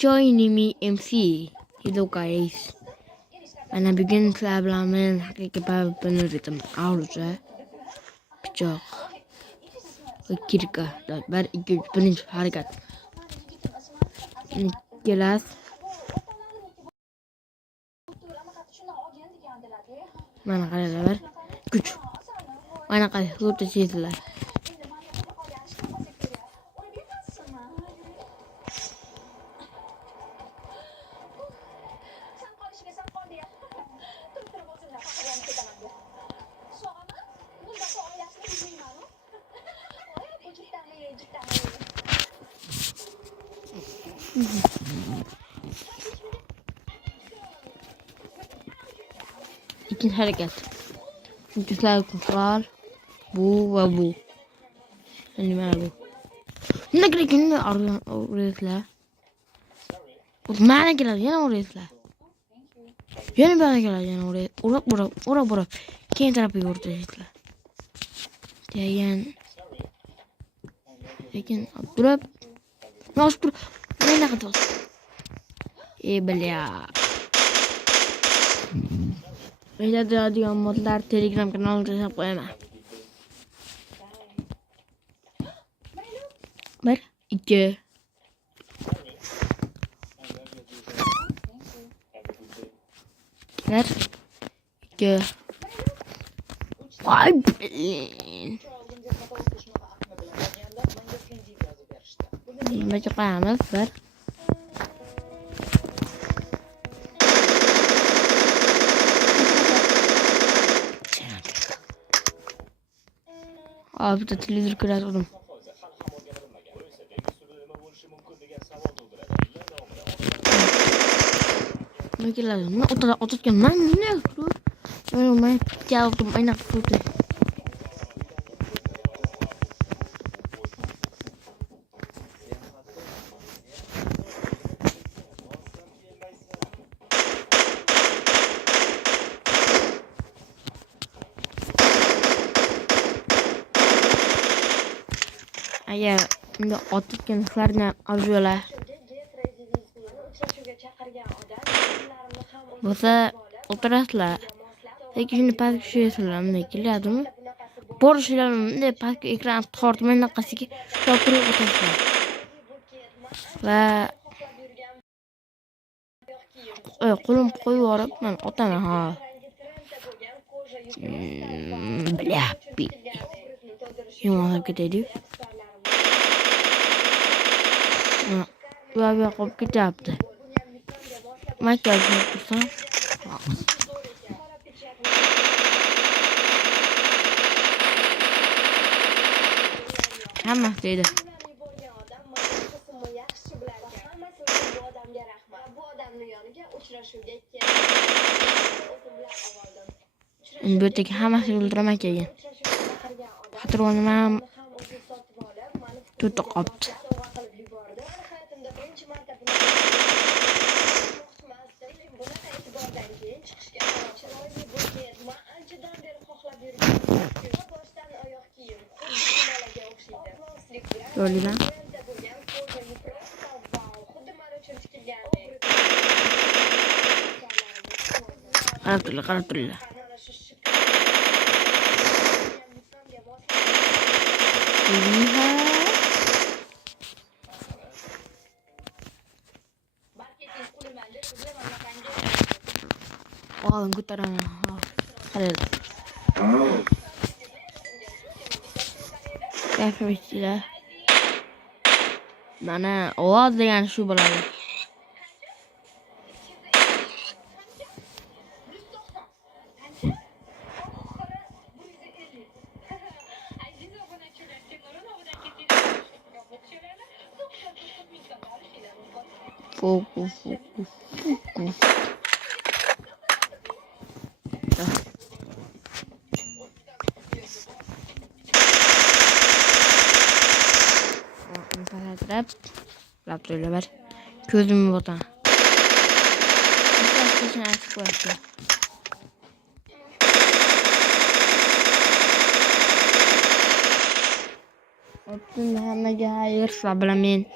Joining me MC. Hello guys. Mana bugun sizlar bilan men haqiqiy babni o'rgataman. Avrucha. Pichoq. Kirka. 1 2 3 birinchi harakat. Ikkilas. Mana qaranglar. Kuch. Mana qarang, xuddi sezdilar. İkinci harakat. Çünkü sizler kontrol. Bu ve bu. Hani bu. Ne gerek ne arıyor oraya? Mana kelar yana oraya. Yana bana kelar yana oraya. Ora. Keyin tarafiga o'rtashlar. Degan. Lekin turib. Noshkur. Nima qildi? Bля. Aytadigan modlar Telegram kanaliga tashlab qo'yaman. 1 2 1 2 Vay nima qo'yamiz? 1 Abi de televizyon kırardım. Ne geldi? Ne oturken ben ne yapıyorum? Ben cevaptım aynen kurdu. Aya, endi otgan ishlarni arzular. Bo'lsa o'tirasizlar. Lekin shuni pastga tushirasizlar, bunday keladimi? Borishlarni pastga ekran tortmay naqasiga chopirib o'tirasizlar. Va qo'lim qo'yib yuborib, men otaman ha. Bля, yomon ketadi. Ve qolib ketyapti. Makiyajni qilsam. Hammasi deydi. Bu yerdagi hammasini o'ldiraman keyin. Patronim ham to'ta qopti. Gördüler. Qarab turlar. Oğlum kurtaramam. Hadi. Yapmışlar. Mana ovoz degan shu bo'ladi. Fokus. Laptoplar ko'zimni botaman. Kesin açık başlıyor. Otun hammaga hayır sablamen.